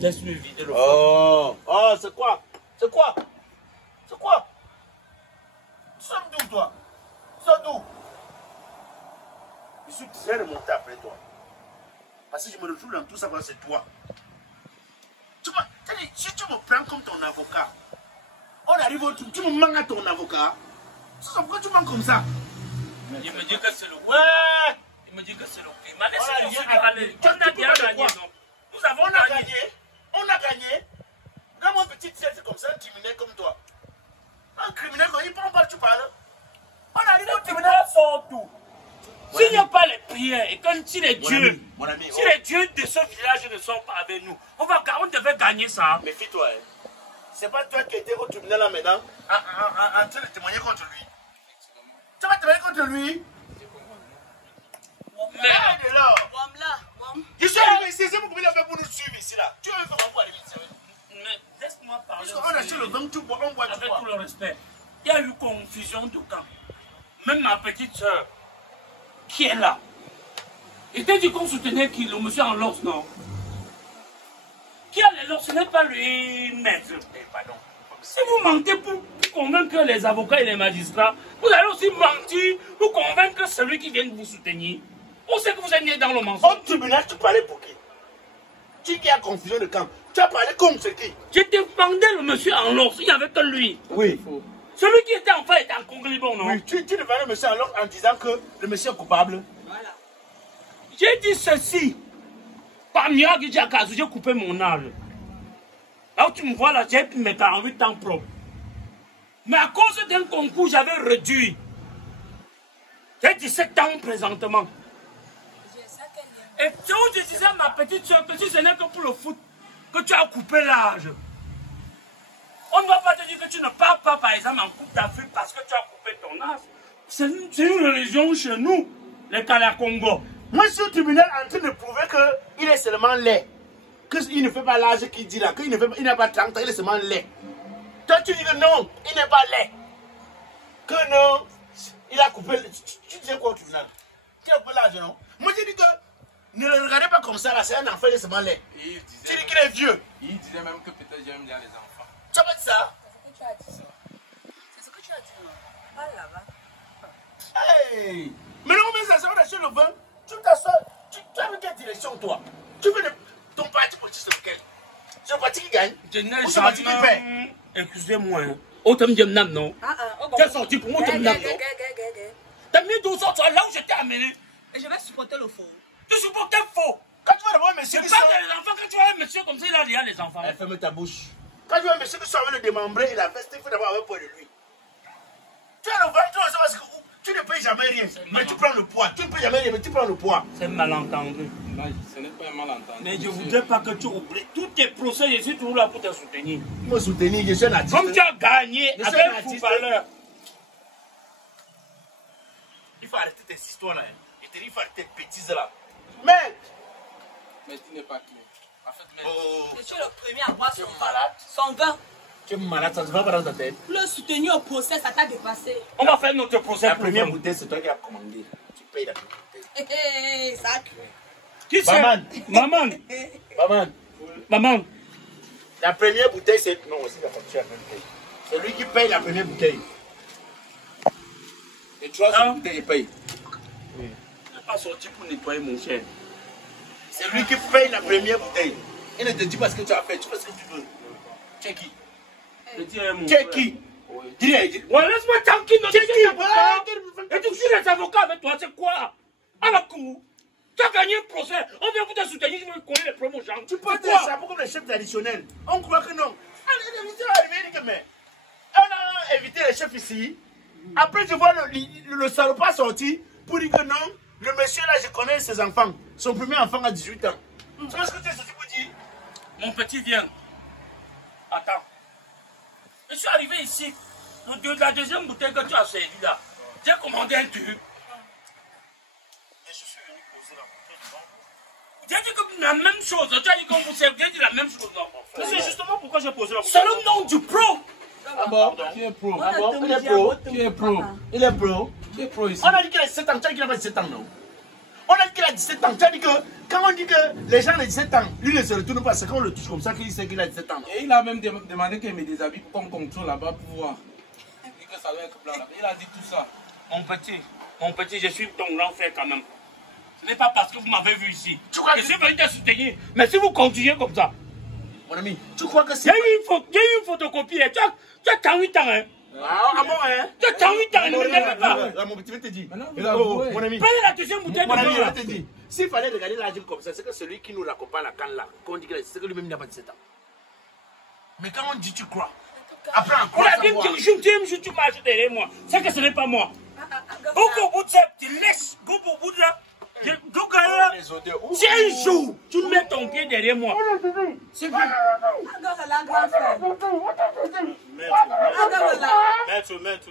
Laisse-lui vider le Oh, oh, c'est quoi? C'est quoi? C'est quoi? Tu sors d'où, toi? Tu sors d'où? Je suis très remonté après toi. Parce que je me retrouve dans tout ça, c'est toi. Si tu me prends comme ton avocat, on arrive au truc, tu me manques à ton avocat. Pourquoi tu manques comme ça? Il me dit que c'est le... Ouais! Il me dit que c'est le prix. Mais laissez-nous parler. On a bien gagné, non? Nous avons gagné. On a gagné. Quand mon petit c'est comme ça, un criminel comme toi. Un criminel, il prend pas, tu parles. On arrive au tribunal. Sort tout. S'il n'y a pas les prières et que si les dieux, si les dieux de ce village ne sont pas avec nous, on devait gagner ça. Méfie-toi. Hein. C'est pas toi qui étais au tribunal là maintenant en train de témoigner contre lui. Tu vas témoigner contre lui. Mais de là. Je suis arrivé ici, c'est beaucoup de pour nous suivre ici là. Tu veux comment pour arriver ici? Mais laisse-moi parler. Parce qu'on a sur le vin, tu bois, on boit tout. Avec tout le respect, il y a eu confusion de camp. Même ma petite soeur, qui est là. Il t'a dit qu'on soutenait qui? Le monsieur en l'os, non? Qui a les lors, ce n'est pas lui maître. Pardon. Si vous mentez pour convaincre les avocats et les magistrats, vous allez aussi mentir pour convaincre celui qui vient de vous soutenir. On sait que vous êtes né dans le mensonge. Au tribunal, tu parlais pour qui? Qui a confusion de camp? Tu as parlé contre qui? Je défendais le monsieur en l'os, il n'y avait que lui. Oui. Celui qui était en fait était en Congo-Liban, non? Oui, tu défendais le monsieur en l'os en disant que le monsieur est coupable. Voilà. J'ai dit ceci. Par miracle, j'ai coupé mon âge. Là où tu me vois là, j'ai mes 48 ans propres. Mais à cause d'un concours, j'avais réduit. J'ai 17 ans présentement. Et c'est où je disais à ma petite soeur que si ce n'est que pour le foot, que tu as coupé l'âge. On ne va pas te dire que tu ne pars pas, par exemple, en Coupe d'Afrique parce que tu as coupé ton âge. C'est une religion chez nous, les Kala-Congo. Moi, je suis au tribunal en train de prouver qu'il est seulement laid. Qu'il ne fait pas l'âge qu'il dit là, qu'il n'a pas 30 ans, il est seulement laid. Toi, tu dis que non, il n'est pas laid. Que non, il a coupé. Tu disais quoi au tribunal? Tu as coupé l'âge, non? Moi, je dis que ne le regardez pas comme ça là, c'est un enfant, il est seulement laid. Tu dis qu'il est vieux. Il disait même que peut-être j'aime bien les enfants. Tu as pas dit ça? C'est ce que tu as dit, non? Pas là-bas. Hey! Mais non, mais ça, on a sur le vin. Tu t'assois, tu as avec quelle direction toi? Tu veux ton parti politique c'est lequel? C'est le parti qui gagne? Je n'ai ou c'est le parti qui perd? Excusez-moi. Autant me dire non. Tu es sorti pour moi, tu me dis non. T'as mis 12 ans, là où je t'ai amené. Et je vais supporter le faux. Tu supportes faux. Quand tu vas voir un monsieur qui sort... les enfants, quand tu vois un monsieur comme ça, il a déjà les enfants. Ferme ta bouche. Quand tu vois un monsieur qui sort avec le démembré et la veste, il faut d'abord avoir peur de lui. Tu as le ventre, parce que tu ne payes jamais rien, mais tu prends le poids. Tu ne payes jamais rien, mais tu prends le poids. C'est malentendu. Non, ce n'est pas un malentendu. Mais je ne voudrais pas que tu oublies. Tous tes procès, je suis toujours là pour te soutenir. Me soutenir, je suis un artiste. Comme tu as gagné avec un footballeur. Il faut arrêter tes histoires là. Il faut arrêter tes bêtises là. Mais tu n'es pas clair. En fait, je suis le premier à boire son vin. Tu es malade, ça ne va pas dans ta tête. Le soutenir au procès, ça t'a dépassé. On va faire notre procès. La première bouteille, c'est toi qui as commandé. Tu payes la première bouteille. Ça. Qui c'est? Maman. La première bouteille, c'est... Non, c'est la facture. C'est lui qui paye la première bouteille. Et trois bouteilles, il paye. Oui. Il n'est pas sorti pour nettoyer mon cher. C'est lui qui paye la première bouteille. Il ne te dit pas ce que tu as fait, tu fais ce que tu veux. Tu es qui? Tu es qui? Dis-le. Ouais, laisse-moi tranquille. Tu es qui? Et tu suis les avocats avec toi, c'est quoi? À la cour. Tu as gagné un procès. On vient pour te soutenir, je veux connaître les promos gens. Tu peux dire ça pour comme les chefs traditionnels. On croit que non. On a invité les chefs ici. Après, je vois le salopard sortir pour dire que non, le monsieur là, je connais ses enfants. Son premier enfant a 18 ans. Tu vois ce que tu es sorti pour dire? Mon petit, viens. Attends. Je suis arrivé ici. La deuxième bouteille que tu as servi là, j'ai commandé un tube. Je suis venu poser la bouteille. J'ai dit que la même chose. Tu as dit qu'on vous sert. J'ai dit la même chose. C'est justement pourquoi j'ai posé la bouteille. C'est le nom du pro. Ah bon? Qui est pro? Ah bon? Il est pro. Qui est pro? Il est pro. Qui est pro ici? On a dit qu'il a 7 ans. Tu as dit qu'il n'a pas 7 ans, non? On a dit qu'il a 17 ans. Tu as dit que quand on dit que les gens de 17 ans, lui ne se retourne pas, c'est quand on le touche comme ça qu'il sait qu'il a 17 ans. Et il a même demandé qu'il me déshabille pour qu'on contrôle là-bas pour voir. Il dit que ça doit être blanc là-bas. Il a dit tout ça. Mon petit, je suis ton grand frère quand même. Ce n'est pas parce que vous m'avez vu ici. Je suis venu te soutenir. Mais si vous continuez comme ça. Mon ami, tu crois que Il y c'est. a eu une photocopie. Tu as 48 ans, hein? Ah bon, hein? Tu as 48 ans, ne me défais pas. Mon petit, je te dis. Maintenant, Il a avoué. Mon ami. Prenez la deuxième bouteille de Mon ami, vin. je te dis. S'il fallait regarder l'âge comme ça, c'est que celui qui nous raccompagne la canne là, qu'on dit que c'est que lui-même n'a pas 17 ans. Mais quand on dit tu crois, après on On croit a dit savoir. que tu marches derrière moi. C'est que ce n'est pas moi. Go au bout de ça, tu laisses. Go au bout de ça. Les odeurs. Si un jour, tu mets ton pied derrière moi. C'est vrai. Maître.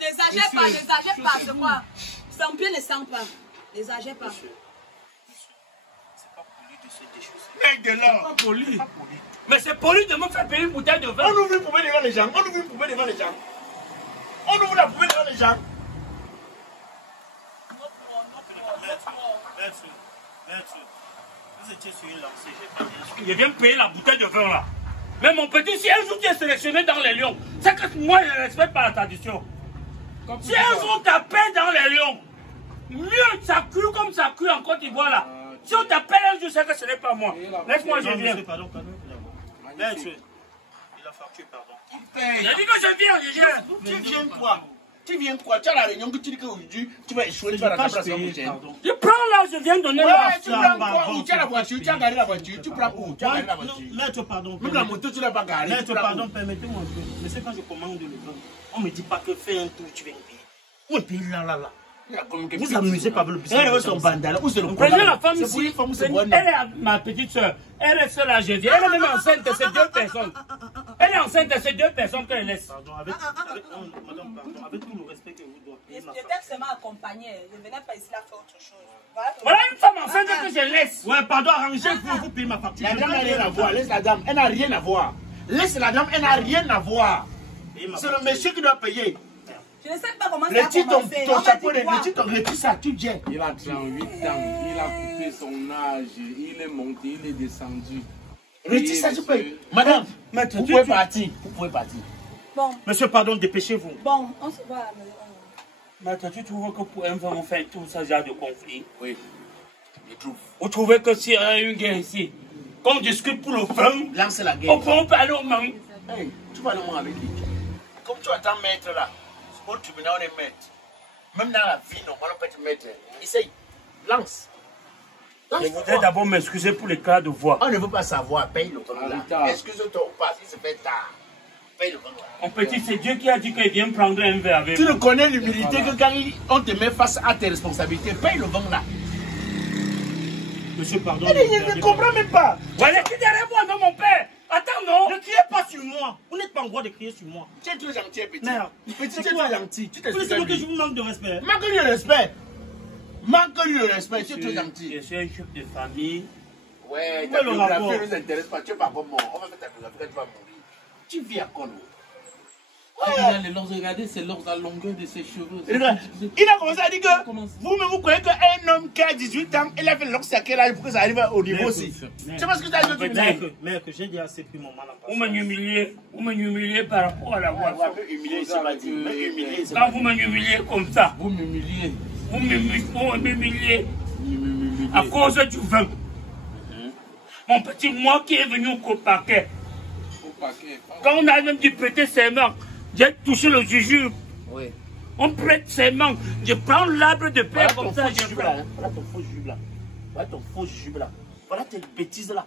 N'exagère pas, c'est quoi? Son pied ne sent pas. N'exagère pas. C'est pas poli de se déchausser. Mais de là. Pas poli. Mais c'est poli de me faire payer une bouteille de vin. On ouvre une poubelle devant les gens. On ouvre une poubelle devant les gens. On ouvre la poubelle devant les gens. Maître, vous étiez sur une lancée, j'ai pas bien suivi. Je viens payer la bouteille de vin là. Mais mon petit, si un jour tu es sélectionné dans les lions, c'est que moi je ne respecte pas la tradition. Si un jour on t'appelle dans les lions, mieux ça cuit comme ça cuit en Côte d'Ivoire là. Si on t'appelle un jour, c'est que ce n'est pas moi. Laisse-moi, je viens. Pardon. Maître, il a facture, pardon. J'ai dit que je viens, je viens. Tu viens quoi? Tu viens quoi? Tu as la réunion que tu dis qu'aujourd'hui, tu vas échouer, tu vas la place prochaine. Pardon. Je prends là, je viens donner Ouais, là. tu prends quoi? Où tu as la voiture? Tu as garé la voiture? Tu prends où? Tu as garé la Non, voiture? maître, pardon. Même la moto, tu l'as pas garée. Maître, pardon, permettez-moi un peu. Mais c'est quand je commande le vin. On me dit pas que fais un tour, tu viens payer. Où est payé là? Vous amusez pas le business. Elle est son bandana. Où c'est le Prenez la femme C'est pour ici. une femme, c'est Elle bonne. est ma petite soeur. Elle est seule à jeudi. Elle est même enceinte de ces deux personnes. Elle est enceinte de ces deux personnes qu'elle laisse. Pardon, madame, pardon, avec tout le respect que vous doit. J'étais seulement accompagnée. Je ne venais pas ici là faire autre chose. Voilà une femme enceinte que je laisse. Ouais, pardon, arrangez-vous, vous payez ma facture. La dame n'a rien à voir. Laisse la dame. Elle n'a rien à voir. Laisse la dame. Elle n'a rien à voir. C'est le monsieur qui doit payer. Je ne sais pas comment ça Le a titre, commencé. ton chapeau, le titre, retire ça, tu viens. Il a 38 ans, il a coupé son âge, il est monté, il est descendu. Retire ça, tu payes. Madame, Maître, vous pouvez partir. Vous pouvez partir. Bon, Monsieur, pardon, dépêchez-vous. bon, on se voit à la maison. Maître, tu trouves que pour un femme, on fait tout ce genre de conflit? Oui, je trouve. Vous trouvez que s'il y a une guerre ici, qu'on discute pour le vin, Lance la guerre. on peut aller au même. Hey, tu vas le voir avec lui. Comme tu attends maître là, au tribunal on est maître. Même dans la vie, normalement on peut être maître. Essaye. Lance. Je voudrais d'abord m'excuser pour les cas de voix. On ne veut pas savoir. Paye le vin là. tard. Excuse-toi ou pas, il se fait tard. Paye le vin là. Mon petit, c'est Dieu qui a dit qu'il vient prendre un verre avec Tu nous. ne connais l'humilité que quand on te met face à tes responsabilités. Paye le vin là. Monsieur, pardon. Je ne comprends même pas. Voilà qui est derrière moi, non, mon père. Attends, non. Ne criez pas sur moi. Vous n'êtes pas en droit de crier sur moi. Tu es trop gentil, petit. Merde. Petit, tu es trop gentil. Tu Vous laissez-moi que je vous manque de respect. Manque-lui le respect. Manque-lui le respect. Tu es trop gentil. Je suis un chef de famille. Ouais, ta biographie ne nous intéresse pas. Tu n'es pas comme moi. On va faire ta biographie quand tu vas mourir. Tu vis à Kono. Regardez, regardez, c'est la longueur de ses cheveux. Il a commencé à dire que vous-même vous croyez qu'un homme qui a 18 ans, il a fait l'oxy à quel âge pour que ça arrive au niveau aussi. Tu sais pas ce que tu as dit? Maître, j'ai déjà assez pris mon mal en Vous m'humiliez par rapport à la voix. Humilier, c'est pas dit. Humilier, c'est Quand vous m'humiliez comme ça, Vous m'humiliez. vous m'humiliez à cause du vin. Mon petit, moi qui est venu au parquet, Au paquet. quand on a même dû prêter serment, j'ai touché le jujube. Oui. On prête serment. Je prends l'arbre de paix Voilà comme ton ça. faux Je jujube là. prends. Voilà ton faux jujube là. Voilà ton faux jujube là. Voilà tes bêtises là.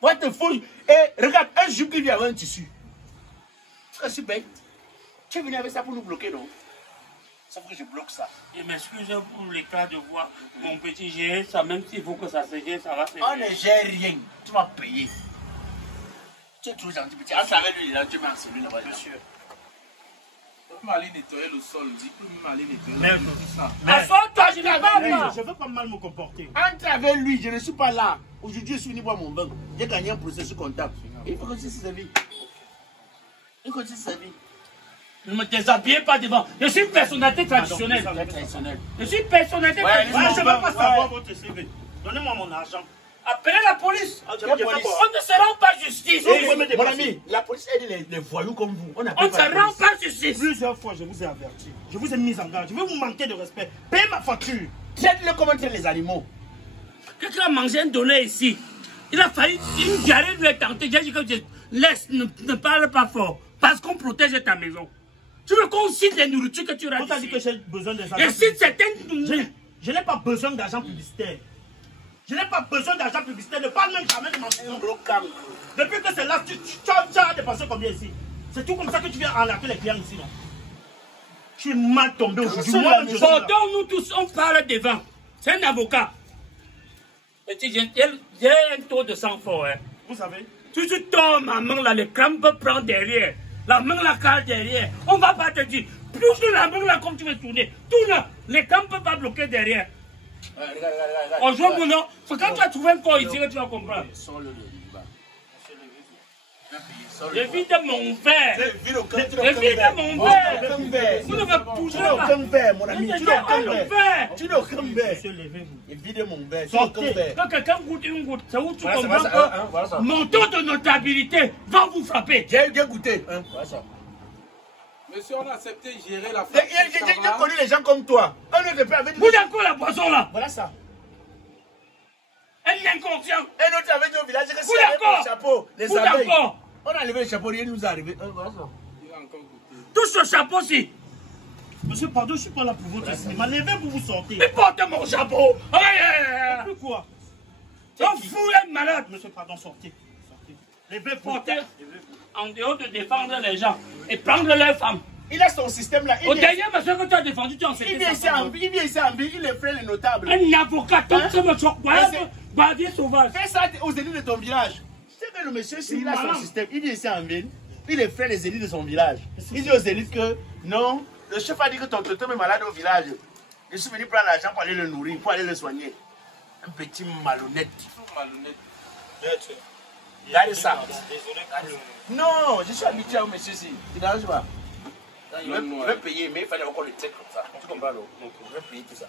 Voilà tes faux. Et regarde, un jujube qui vient avec un tissu. C'est si bête. Tu es venu avec ça pour nous bloquer, non? Sauf que je bloque ça. Je m'excuse pour les cas de voix. Mon petit, j'ai ça, même s'il faut que ça se gère, ça va se On ne gère rien. Tu vas payer. Tu es trop gentil, petit. À travers lui, là, tu mets en cellule là-bas. Monsieur. Tu peux aller nettoyer le sol. Tu peux même aller nettoyer Merde. tout ça. Assois-toi, je ne parle pas. Je veux pas mal me comporter. Entre avec lui, je ne suis pas là. Aujourd'hui, je suis venu boire mon bain. J'ai gagné un processus comptable. Il faut continuer sa vie. Il continue sa vie. Ne me déshabillez pas devant. Je suis personnalité traditionnelle. Je suis personnalité traditionnelle. Je ne veux pas savoir votre CV. Donnez-moi mon argent. Appelez la police. Ah, On ne se rend pas justice. Mon ami, la police aide les voyous comme vous. On ne se rend pas justice. Plusieurs fois, je vous ai averti. Je vous ai mis en garde. Je vais vous manquer de respect. Payez ma facture. Traite-le comme on traite les animaux. Quelqu'un a mangé un donné ici. Il a failli, une diarrhée lui est tentée. J'ai dit que je laisse, ne parle pas fort. Parce qu'on protège ta maison. Tu veux qu'on cite les nourritures que tu rates. On t'a dit que j'ai besoin des et cite certaines. Je n'ai pas besoin d'argent publicitaire. Je n'ai pas besoin d'argent publicitaire. Ne parle même jamais de ma maison. Depuis que c'est là, tu as dépensé combien ici? C'est tout comme ça que tu viens arnaquer les clients ici, non? Je suis mal tombé aujourd'hui. Pourtant, nous tous, on parle devant. C'est un avocat. J'ai un taux de sang fort. Hein. Vous savez? Si tu tombes ma main là, le crâne peut prendre derrière. La main la cale derrière. On va pas te dire. Plus que la main là, comme tu veux tourner. Tourne. Les crânes ne peuvent pas bloquer derrière. Regarde. On joue mon nom. C'est quand tu as trouvé un corps ici que tu vas comprendre. Je vis de mon verre. Je vis de mon verre. Vous ne me poussez pas. Aucun verre, mon ami. Tu n'as aucun verre. Tu n'as aucun verre. Monsieur, levez-vous. Je vis de mon verre. Sortez. Quand quelqu'un goûte une goutte, c'est où tu comprends que mon taux de notabilité va vous frapper. J'ai goûté. Voilà ça. Monsieur, on a accepté de gérer la famille. J'ai connu les gens comme toi. Vous avez quoi la poisson là? Voilà ça. Un inconscient. Un autre avec au village, vous d'accord? Le chapeau, les vous d'accord? On a levé le chapeau, rien nous est arrivé. Voilà ça. Tout ce chapeau-ci. Monsieur, pardon, je ne suis pas là pour votre cinéma. Levez pour vous sortir. Mais porte mon chapeau. Pourquoi? On fout un malade. Monsieur, pardon, sortez. Levez, portez. En dehors de défendre les gens et prendre leurs femmes. Il a son système là. Au dernier monsieur que tu as défendu, tu as fait. Il vient ici en vie, il est frère les notables. Un avocat, comme ça me choque. Bardier sauvage. Fais ça aux élus de ton village. C'est que le monsieur, il a son système. Il vient ici en ville, il est frère les élus de son village. Il dit aux élus que non, le chef a dit que ton tonton est malade au village. Je suis venu prendre l'argent pour aller le nourrir, pour aller le soigner. Un petit malhonnête. Regardez ça. Non, je suis habitué au monsieur-ci. Il n'arrive pas. Il veut payer, mais il fallait encore le check comme ça. Tu comprends, donc il veut payer tout ça.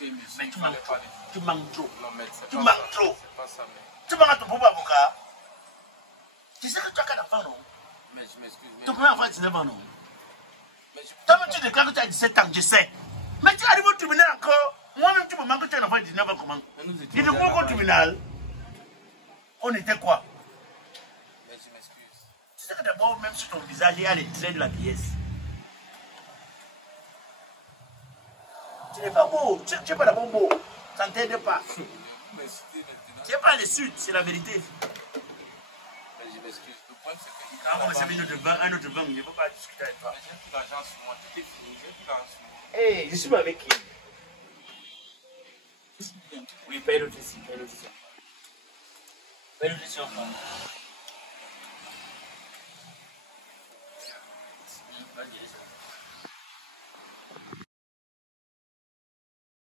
Mais tu manques trop. Tu manques trop. Tu manques trop. Tu manques ton propre avocat. Tu sais que tu as 4 enfants, non? Mais je m'excuse. Ton premier enfant a 19 ans, non? Toi-même, tu déclares que tu as 17 ans, je sais. Mais tu arrives au tribunal encore. Moi-même, tu me manques que tu as un enfant de 19 ans, comment? Et de quoi au tribunal? On était quoi? Mais je m'excuse. Tu sais que d'abord, même sur ton visage, il y a les traits de la pièce. Tu n'es pas beau. Tu n'es pas d'abord beau. Ça ne t'aide pas. Tu n'es pas le sud, c'est la vérité. Mais je m'excuse. Le problème, c'est que. Quand on me servi un autre vin, je ne peux pas discuter avec toi. J'ai plus d'argent sur moi. Tout est fini. J'ai plus d'argent sur moi. Hé, je suis avec qui? Oui, paye l'autre ici. Paye l'autre ici. Paye l'autre ici, enfin.